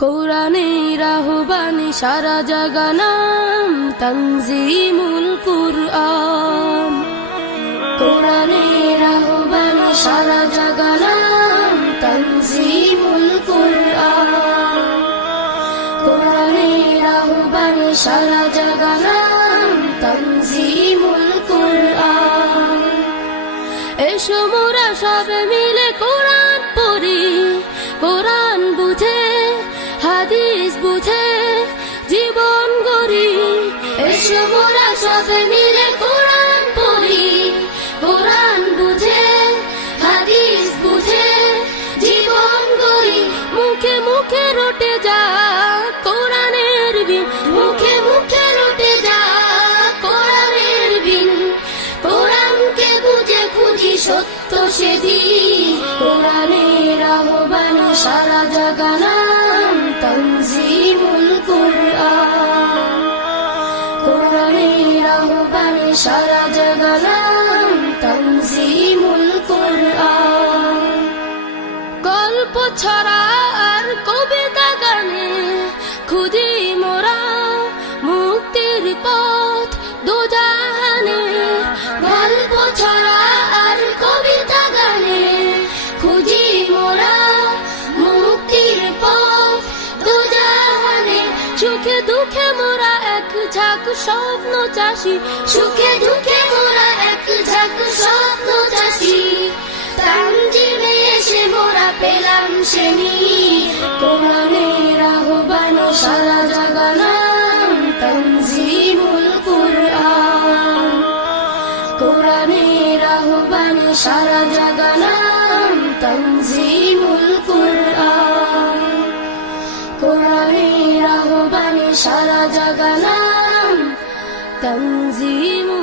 কোরআনের আহ্বানে সারা জাগানাম তানজিমুল কুরআন। কোরআনের আহ্বানে সারা জাগানাম তানজিমুল কুরআন। কোরআনের আহ্বানে সারা জাগানাম তানজিমুল কুরআন। এসো মোরা সবে মিলে কোরআন পড়ি, কোরআন বুঝে হাদিস বুঝে জীবন গড়ি। এসো মোরা সবে মিলে কোরআন পড়ি, কোরআন বুঝে হাদিস বুঝে জীবন গড়ি। মুখে মুখে রটে যা কোরআনের বিন, মুখে মুখে রটে যা কোরআনের বিন। কোরআনকে বুঝে খুঁজি সত্য সেদিন। কোরআনের আহ্বানে সারা জাগানাম তানজিমুল কুরআন। কোরআনের আহ্বানে সারা জাগানাম তানজিমুল কুরআন। গল্প ছড়া আর কবিতা গানে খুঁজি মোরা মুক্তির পথ দুজাহানে। গল্প ছড়া আর কবিতা গানে খুঁজি মোরা মুক্তির পথ দুজাহানে। সুখে দুঃখে মোরা এক ঝাঁক স্বপ্ন চাষি, সুখে দুঃখে মোরা এক ঝাঁক স্বপ্ন চাষি। তানজিমে এসে মোরা পেলাম শ্রেণী। কোরআনের আহ্বানে সারা জাগানাম তানজিমুল কুরআন। কোরআনের আহ্বানে সারা জাগানাম তানজিমুল কুরআন। কোরআনের আহ্বানে সারা জাগানাম তানজিমুল